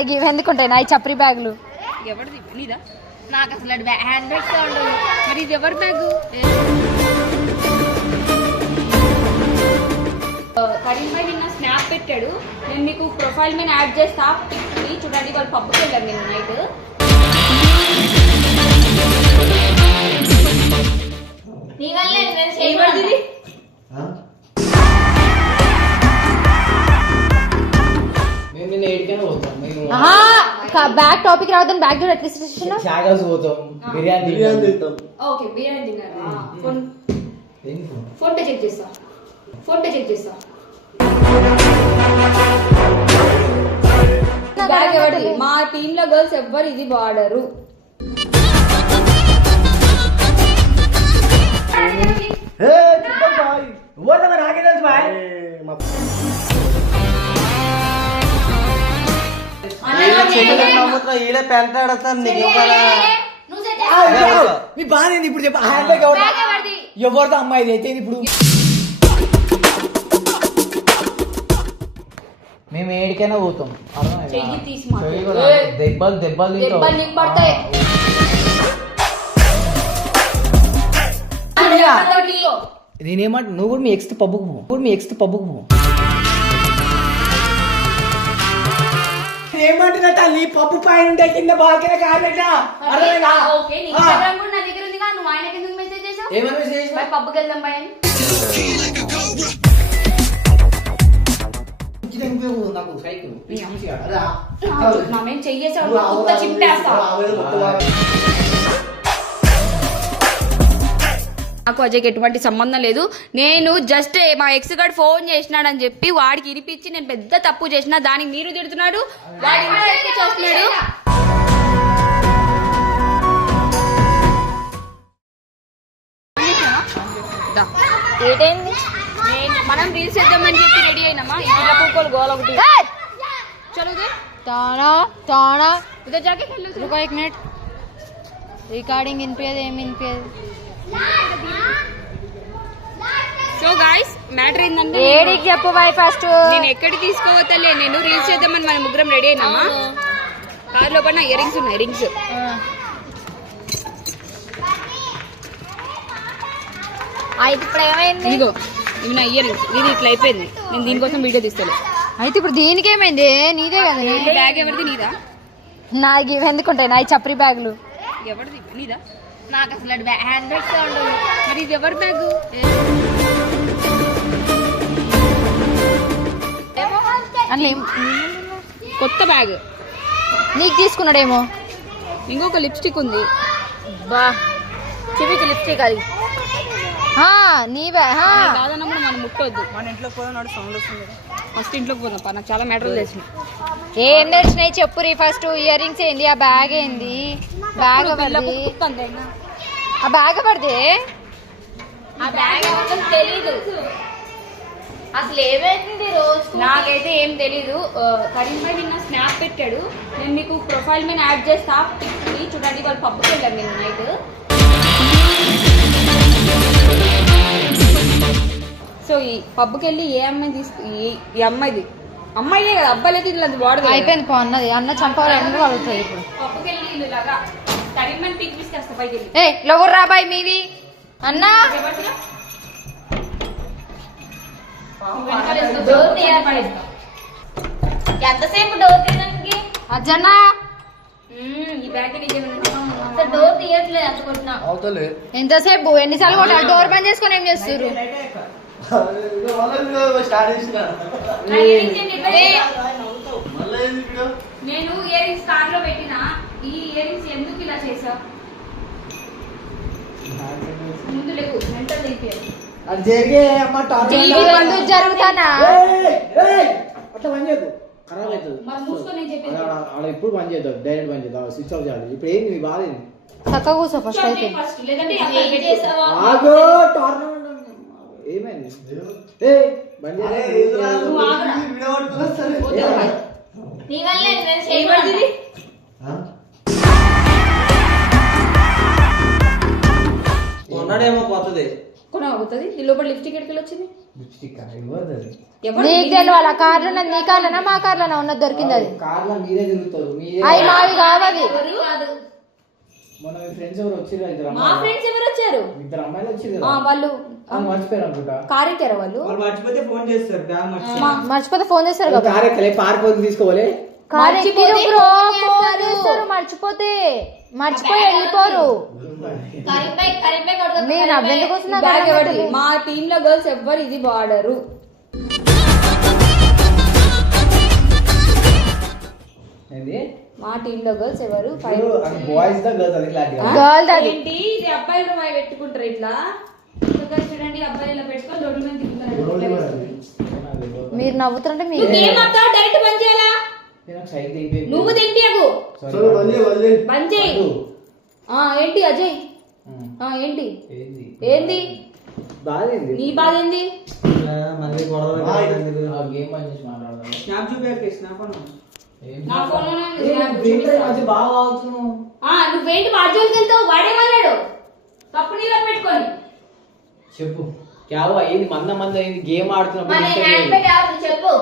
ఇవి ఎందుకుంటాయి? నా ఈ చప్రి బ్యాగులు. ఎవరిది? నీదా? నాకు అసలు హ్యాండ్ బ్యాగ్స్ ఉండదు. మరి ఇది ఎవరి బ్యాగు? కరీం భాయ్ నిన్న స్నాప్ పెట్టాడు. నేను మీకు ప్రొఫైల్ మీద యాడ్ చేస్తా. పిక్ని చూడండి వాళ్ళు పబ్కి వెళ్ళాను నేను నైట్ మేము నిన్న ఏడికైనా పోతాం. బ్యాగ్ టాపిక్ రావద్దని బ్యాగ్ చూడ అట్లీస్ట్ షాగాస్ పోతాం బిర్యానీ బిర్యానీ తింటాం. ఓకే బిర్యానీ తిన్నారా? ఫోన్? ఫోన్? పే చెక్ చేస్తా. ఫోన్ పే చెక్ చేస్తా. బ్యాగ్ మా టీమ్లో గర్ల్స్ ఎవ్వరు ఇది వాడరు. ఈడ పెంట ఆడతాను నీకు మీ బాగా ఇప్పుడు చెప్పు. హ్యాండ్ బ్యాగ్ ఎవరు ఎవరితో అమ్మాయి అయితే ఇప్పుడు. మేము ఏడికైనా పోతాం. దెబ్బలు దెబ్బలు. నేనేమంట నువ్వు కూడా మీ ఎక్స్ పబ్బుకు పో. కూడా మీ ఎక్స్ పబ్బుకు పో. ఏమంటున్నట్ట నీ పప్పు పైన ఉంటే కింద బాగా కాదట అర్థమైందా? ఓకే నీ ఆ. ఇన్స్టాగ్రామ్ కూడా నా దగ్గర ఉంది నువ్వు ఆయనకి ఎందుకు మెసేజ్ చేసావు? ఏమని వెళ్దాం నాకు సైకిల్. అదా? మేము చెయ్యేసావు చింపేస్తా. నాకు అజయ్కి ఎటువంటి సంబంధం లేదు. నేను జస్ట్ మా ఎక్స్ గడ్ ఫోన్ చేసినాడని చెప్పి వాడికి ఇరిపించి నేను పెద్ద తప్పు చేసిన దానికి మీరు తిడుతున్నాడు వాడి మనం రీల్స్ చేద్దామని చెప్పి రెడీ అయినామా? ఇట్లా పూకోలు గోల ఒకటి చదువుదే తాడా తాడా ఇదే జాకెట్ రుకో ఎక్ మినిట్ రికార్డింగ్ వినిపించదు ఏమి వినిపించదు సో గాయ్స్ మ్యాటర్ ఏంటంటే ఏడికి చెప్పు బై ఫస్ట్ నేను ఎక్కడికి తీసుకోవద్దలే నేను రీల్స్ చేద్దామని మనం ముగ్గురం రెడీ అయినామా? కార్ లోపల ఇయర్ రింగ్స్ ఉన్నాయి రింగ్స్ అయితే ఇప్పుడు ఏమైంది? ఇదిగో ఇవి నా ఇయర్ రింగ్స్ ఇది ఇట్లా అయిపోయింది. నేను దీనికోసం వీడియో తీస్తాను అయితే ఇప్పుడు దీనికి ఏమైంది? నీదే కదా బ్యాగ్ ఎవరిది? నీదా? నాకు ఇవి ఎందుకుంటాయి నా చప్రి బ్యాగులు. ఎవరిది? నీదా? నాకు అసలు హ్యాండ్ బ్యాగ్స్ ఉండదు. మరి ఇది ఎవరి బ్యాగ్ అని ఏం- కొత్త బ్యాగ్ నీకు తీసుకున్నాడేమో. ఇంకొక లిప్స్టిక్ ఉంది. బా. చెవికి లిప్స్టిక్ అది. ఆ, నీ బ్యా ఆ. అది కాదన్నప్పుడు మనం ముట్టొద్దు మన ఇంట్లో పోయినాడు సౌండ్ వస్తుంది. ఫస్ట్ ఇంట్లోకి పోదాం పా. నాకు చాలా మ్యాటర్లు తెలిసినాయి ఏం తెలిసినాయి చెప్పు రీ ఫస్ట్ ఇయర్ రింగ్స్ ఏంది? ఆ బ్యాగ్ ఏంది? బ్యాగ్ ఆ బ్యాగ్ ఎవరిది? ఆ బ్యాగ్ తెలీదు. అసలు ఏమైంది రోజు? నాకైతే ఏం తెలీదు. కరీం భాయ్ నిన్న స్నాప్ పెట్టాడు. నేను మీకు ప్రొఫైల్ మీద యాడ్ చేస్తా. పిక్ని చూడండి వాళ్ళు పబ్కి వెళ్ళాను నేను నైట్. సో ఈ పబ్కి వెళ్ళి ఏ అమ్మాయి తీసుకు ఈ- అమ్మాయిది? అమ్మాయిదే కదా అబ్బాయిలు అయితే ఇట్లా వాడదు అయిపోయింది పో అన్నది. అన్న చంపవాలి ఎందుకు కలుగుతాయి ఇప్పుడు? పబ్కి వెళ్ళి ఇల్లు ఏ లవర్ రాబాయ్ మీది. అన్నా? ఎంతసేపు డోర్ తీయడానికి? అజ్జన్న. డోర్ తీయట్లేదు ఎంత కొట్టినా. అవతలే. ఎంతసేపు? ఎన్నిసార్లు కొట్టాలి? డోర్ బంద్ చేసుకొని ఏం చేస్తారు నేను ఇయర్ రింగ్స్ కార్లో పెట్టిన? ఈ ఇయర్ రింగ్స్ ఎందుకు ఇలా చేసా ముందు లేవు మెంటల్ అయిపోయారు అది జరిగే అమ్మ టార్చర్ జరుగుతానా? అట్లా పని చేయదు ఖరాబ్ అవుతుంది. మరి మూసుకొని నేను చెప్పేది. అలా అలా ఎప్పుడు పని చేద్దాం డైరెక్ట్ పని చేద్దాం. స్విచ్ ఆఫ్ చేయాలి. ఇప్పుడు ఏంది మీ బాధ ఏంది? చక్కగా కూర్చో ఫస్ట్ అయితే. ఫస్ట్ లేదంటే ఏం చేసావా? ఆగో టోర్నమెంట్ ఏమైంది? ఏ. నీ వల్ల ఉన్నాడేమో కొత్తది కొనవుతుంది ఈ లోపల ఎక్కడికి వచ్చింది లిప్స్టిక్ ఇవ్వదు అది. ఎవరు నీకు తెలియాలి ఆ కార్లో ఉన్నది నీ కార్లోనా మా కార్లోనా ఉన్నది దొరికింది అది. కార్లో మీరే తిరుగుతారు మీరే అవి మావి కావది కాదు. మొన్న మీ ఫ్రెండ్స్ ఎవరు వచ్చిర్రు ఇద్దరు మా అమ్మాయిలు? ఫ్రెండ్స్ ఎవరు వచ్చారు? ఇద్దరు అమ్మాయిలు వచ్చిర్రు ఆ, కదా వాళ్ళు. వాళ్ళు మర్చిపోయారు అనుకుంటా. కార్ ఎక్కారా వాళ్ళు? వాళ్ళు మర్చిపోతే ఫోన్ చేస్తారు బ్యాగ్ మర్చి మర్చిపోతే ఫోన్ చేస్తారు కదా. కార్ ఎక్కలే పార్క్ వరకు తీసుకోవాలి? కార్ మర్చిపోతే ఎక్కిరు బ్రో ఫోన్ ఫోన్ చేస్తారు. మర్చిపోతే. మర్చిపోయి వెళ్ళిపోరు. మా టీమ్లో గర్ల్స్ ఎవ్వరు ఇది వాడరు. ఏంది? మా టీమ్లో గర్ల్స్ ఎవరు? బాయ్స్ గర్ల్స్ ఏంటి? ఇది అబ్బాయిలు రూపాయి పెట్టుకుంటారు ఇట్లా? ఇంకా చూడండి అబ్బాయిలు ఇలా పెట్టుకొని రోడ్ల మీద తిరుగుతారు మీరు నవ్వుతుంటే మీరు. నువ్వేం డైరెక్ట్ బంద్ చేయాలా? నువ్వు చేయి ఏంటి అజయ్? ఆ ఏంటి? ఏంది? నీ బాధ ఏంది? నువ్వేంటి వాడ్జోకి వెళ్తావు వాడేమన్నాడు తప్పు నీలో పెట్టుకొని. చెప్పు.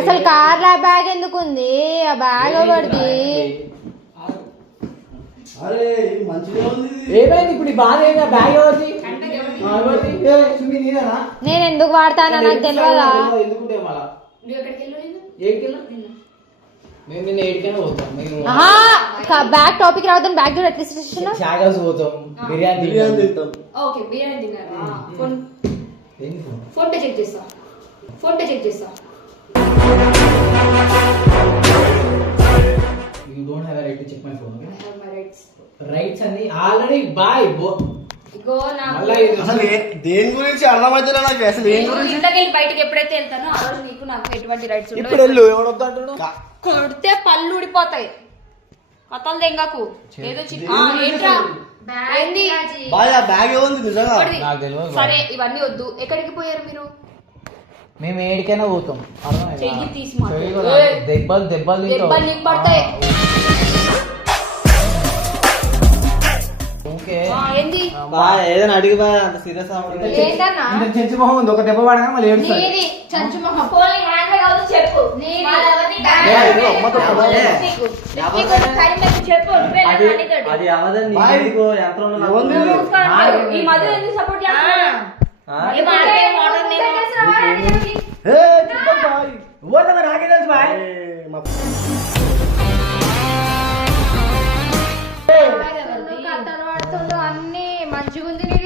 అసలు కార్లో ఆ బ్యాగ్ ఎందుకు ఉంది ఆ బ్యాగ్ ఉంది ఏమైంది ఇప్పుడు ఈ బాధ ఏంటి? బ్యాగ్ ఎవరిది? నేను ఎందుకు వాడతానా? నాకు తెలియదా బ్యాగ్ టాపిక్ రావద్దని బ్యాగ్ చూడ ఎట్లా ఇస్తున్నా షాగాస్ పోతాం. బిర్యానీ బిర్యానీ తింటాం. తింటాం. ఓకే బిర్యానీ తిన్నారా? Phone phone? చెక్ చేస్తా. ఫోన్ చెక్ చేస్తా. Rights అన్ని ఆల్రెడీ బాయ్ ఇగో నాకు మళ్ళా ఇది అసలు ఏ- దేని గురించి అర్థమైతే నాకు అసలు ఏం నేను ఇంట్లోకి వెళ్ళి బయటకి ఎప్పుడైతే వెళ్తానో ఆ రోజు నీకు నాకు ఎటువంటి రైట్స్ ఇప్పుడు వెళ్ళు ఎవడు వద్దంటున్నావు కొడితే పళ్ళు ఊడిపోతాయి. కథలు దెంగకు ఏదో చిన్న ఆ, ఏంట్రా? ఏంది? బాగా బ్యాగ్ ఏముంది నిజంగా? ఒకటిది. నాకు తెలియదు సరే ఇవన్నీ వద్దు. ఎక్కడికి పోయారు మీరు? మేము ఏడికైనా పోతాం. అర్థమైందా? చెయ్యి తీసి మాట్లాడు. చెయ్యి కూడా. ఏయ్. దెబ్బలు దెబ్బలు తింటావు. దెబ్బలు నీకు పడతాయి. ఆ, ఏదైనా అడిగి అంత సీరియస్ చెంచు మొహం ఉంది ఒక దెబ్బ పడగా మళ్ళీ ఏడుస్తాడు. నీది చంచు మొహం. ఫోన్ హ్యాండ్ బ్యాగ్ ఎవరు చెప్పు. నీది. వాళ్ళెవరిని బ్యాగ్. బ్యాగ్. ఇదిగో, అమ్మతో బ్యాగ్ పడవే. లిప్స్టిక్. లిప్స్టిక్ కొట్టి కరీంబాయ్ చెప్పు నువ్వే అది నానితోటి. అది అవదని నీకు యంత్రం ఏముంది? చూసుకోండి. ఈ మధ్య ఎందుకు సపోర్ట్ చేస్తున్నారు ఏ మాట్లాడే వాటర్ నేను. నాకే తెలుసు బాయ్.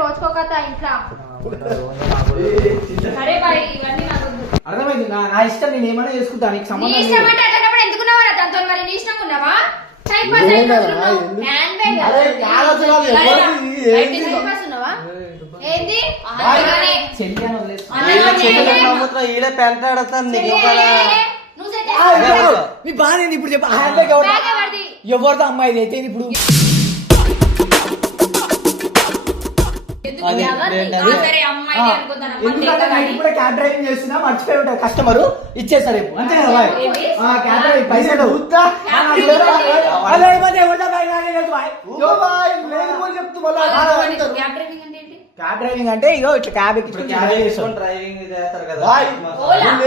మంచిగా ఉంది నీది రోజుకో కథ ఇంట్లో. సరే బాయ్ ఇవన్నీ నాకు వద్దు. అర్థమైంది. నా నా ఇష్టం నేను ఏమైనా చేసుకుంటా నీకు నీ సంబంధం ఇష్టం లేదు. అంటే అట్లాంటప్పుడు ఎందుకున్నావా దాంతో? మరి నీ ఇష్టం ఉన్నావా? టైం పాస్ టైం పాస్ ఉన్నావు? హ్యాండ్ బ్యాగ్ అరే చాలా అసలు ఎవరిది? ఏంది? టైం పాస్ ఉన్నావా? ఏంది? బాయ్. అనగానే చెల్లి అని వదిలేసి. అనగానే ఈడే పెంట ఆడతాను నీకు నువ్వు సెట్ ఆ, ఇప్పుడు మీ ఇప్పుడు చెప్పు. ఆ హ్యాండ్ బ్యాగ్ ఎవరిది? బ్యాగ్ ఎవరిది? ఎవరిదో అమ్మాయిది? అయితే ఇప్పుడు? ఇప్పుడు క్యాబ్ డ్రైవింగ్ చేస్తున్నా మర్చిపోయి ఉంటారు కస్టమర్ ఇచ్చేస్తారు రేపు. అంతే కదా బాయ్? ఏంటి? ఆ, క్యాబ్ డ్రైవింగ్ పైసలు. క్యాబ్ డ్రైవింగ్ అంటే ఏంటి? క్యాబ్ డ్రైవింగ్ అంటే ఇగో ఇట్లా క్యాబ్ చేస్తాం. డ్రైవింగ్ చేస్తారు. కదా.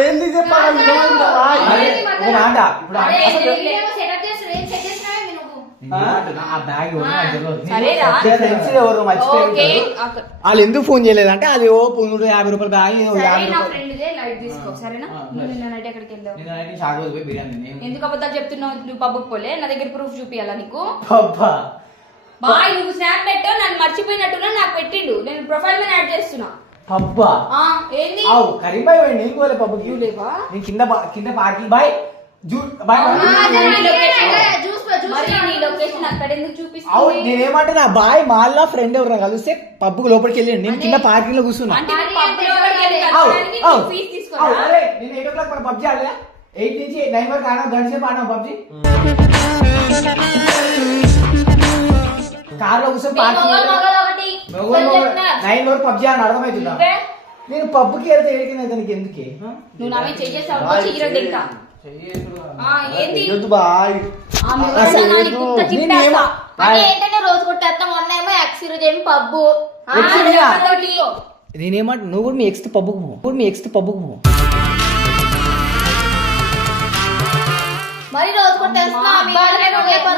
ఏంది చెప్పాలి? ఇప్పుడు వాళ్ళు ఎందుకు ఫోన్ చేయలేదంటే అది ఓ పుంగుడు యాభై రూపాయల బ్యాగ్. ఎందుకు అబద్ధాలు చెప్తున్నావు? నువ్వు పబ్బుకి పోలే? నా దగ్గర ప్రూఫ్ చూపియాలా నీకు? అబ్బా. బాయ్ నువ్వు స్నాప్ పెట్టావు నన్ను మర్చిపోయినట్టున్నా నాకు పెట్టిండు. నేను ప్రొఫైల్ మీద యాడ్ చేస్తున్నా. అబ్బా. ఆ ఏంది? ఆవు కరీంబాయ్ పోయి నేను పోలే పబ్బుకి. నువ్వు లేవా? నేను కింద కింద పార్కింగ్ బాయ్. జూ బాయ్. అవునా? బాయ్. నీ బాయ్ మాల్లా ఫ్రెండ్ ఎవరైనా కలిస్తే పబ్బుకి లోపలికి వెళ్ళి నేను కింద పార్కింగ్లో కూర్చున్నా. నేను ఎయిట్ ఓ క్లాక్ మన పబ్జి ఆడలే ఎయిట్ నుంచి నైన్ వరకు గంట సేపు పబ్జి కార్లో కూర్చొని మీ మొగలు పార్కింగ్. నైన్ వరకు పబ్జి అని అర్థమవుతుందా? నేను పబ్కి వెళ్తే ఏడికి దానికి ఎందుకే? నువ్వు చేసేసావు చీర ఏంది బాయ్. అసలు అంటే ఏంటంటే రోజు కొట్టేస్తాం మొన్న ఏమో. నేనేమంట నువ్వు కూడా మీ ఎక్స్ పబ్బుకు పో నువ్వు కూడా మీ ఎక్స్ పబ్బుకు పో. మరి రోజు మీ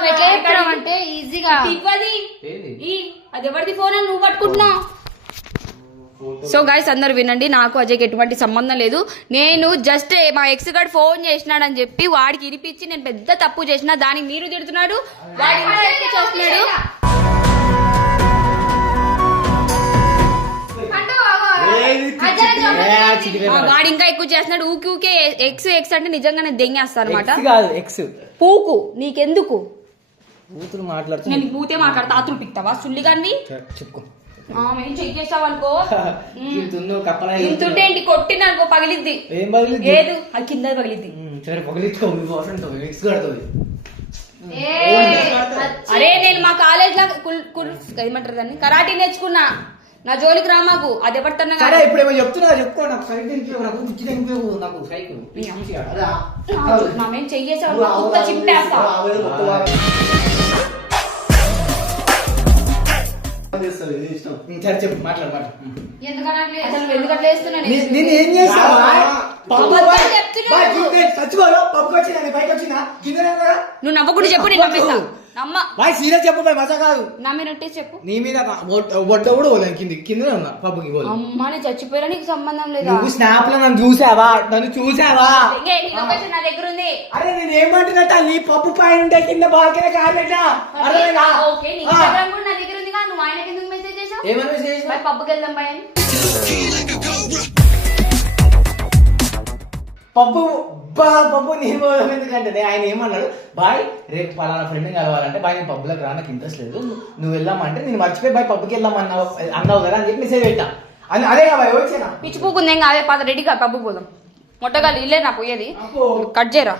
ఎట్లా చెప్తున్నావు అంటే ఈజీగా. ఇవ్వది. ఈ అది ఎవరిది ఫోన్ అని నువ్వు పట్టుకుంటున్నావు? సో గైస్ అందరు వినండి. నాకు అజయ్కి ఎటువంటి సంబంధం లేదు. నేను జస్ట్ మా ఎక్స్ గడ్ ఫోన్ చేసినాడని చెప్పి వాడికి ఇరిపించి నేను పెద్ద తప్పు చేసిన దానికి మీరు తిడుతున్నాడు వాడి చేస్తున్నాడు. వాడు ఇంకా ఎక్కువ చేస్తున్నాడు. ఊకి ఊకే ఎక్స్ ఎక్స్ అంటే నిజంగానే దెంగేస్తాను అనమాట పూకు నీకెందుకు? నేను పూతే మాట్లాడతా ఆతులు పిక్తావా? సుల్లిగాన్ని చెప్పుకో. మేము చెక్ చేసావు అనుకో. ఇంతుంటే కొట్టిననుకో పగిలిద్ది. ఏం ఏదు అది కింద పగిలిద్ది. సరే పొగలిచ్చుకో మీ ఎక్స్ కడుతుంది. అరే నేను మా కాలేజ్లో ఏమంటారు దాన్ని? కరాటీ నేర్చుకున్నా. నా జోలికి రా మాకు. అది ఎవరితోనే సరే ఇప్పుడు ఏమో చెప్తున్నా చెప్పుకో నాకు సైకిల్ నాకు పిచ్చి తినిపి నాకు సైకిల్ మేము చెయ్యేసావు సరే చెప్పు మాట్లాడు మాట్లాడు. ఎందుకనట్లేదు అసలు నువ్వు నేను ఏం చేస్తావా? నవ్వకుండా చెప్పు నేను నమ్మేస్తా నమ్మ బాయ్ సీరియస్ చెప్పు బాయ్ మజా కాదు. నమ్మినట్టే చెప్పు. నీ మీద వడ్డ కూడా పోలేను కింది కిందనే ఉన్నా పప్పుకి పోలే అమ్మ నేను చచ్చిపోయినా నీకు సంబంధం లేదా? నువ్వు స్నాప్లో నన్ను చూసావా? నన్ను చూసావా? నీ నా దగ్గర ఉంది. అరే నేను ఏమంటున్నట్ట? నీ పప్పు పైన ఉంటే కింద బాగా కాదట ఓకే నీ ఆ. ఇన్స్టాగ్రామ్ కూడా నా దగ్గర ఉంది కదా నువ్వు ఆయనకి ఎందుకు మెసేజ్ చేసావు? ఏమని? మరి పబ్బుకి వెళ్దాం బాయ్ అని పప్పు బా పప్పు నేను పోదాం ఎందుకంటే ఆయన ఏమన్నాడు బాయ్ రేపు పలానా ఫ్రెండ్ కలవాలంటే బాయ్ నేను పబ్బులకు రా నాకు ఇంట్రెస్ట్ లేదు. నువ్వు- వెళ్దామంటే నేను మర్చిపోయి బాయ్ పబ్బుకి వెళ్దాం అన్నావు అన్నావు కదా అని చెప్పి మెసేజ్ పెట్టా. అని అదే బాయ్ వచ్చేనా పిచ్చి పూకుంది ఏం కాదే పాత రెడీగా పబ్బుకి పోదాం మొట్టగాలి ఇల్లే నా పోయేది. కట్ చేయరా?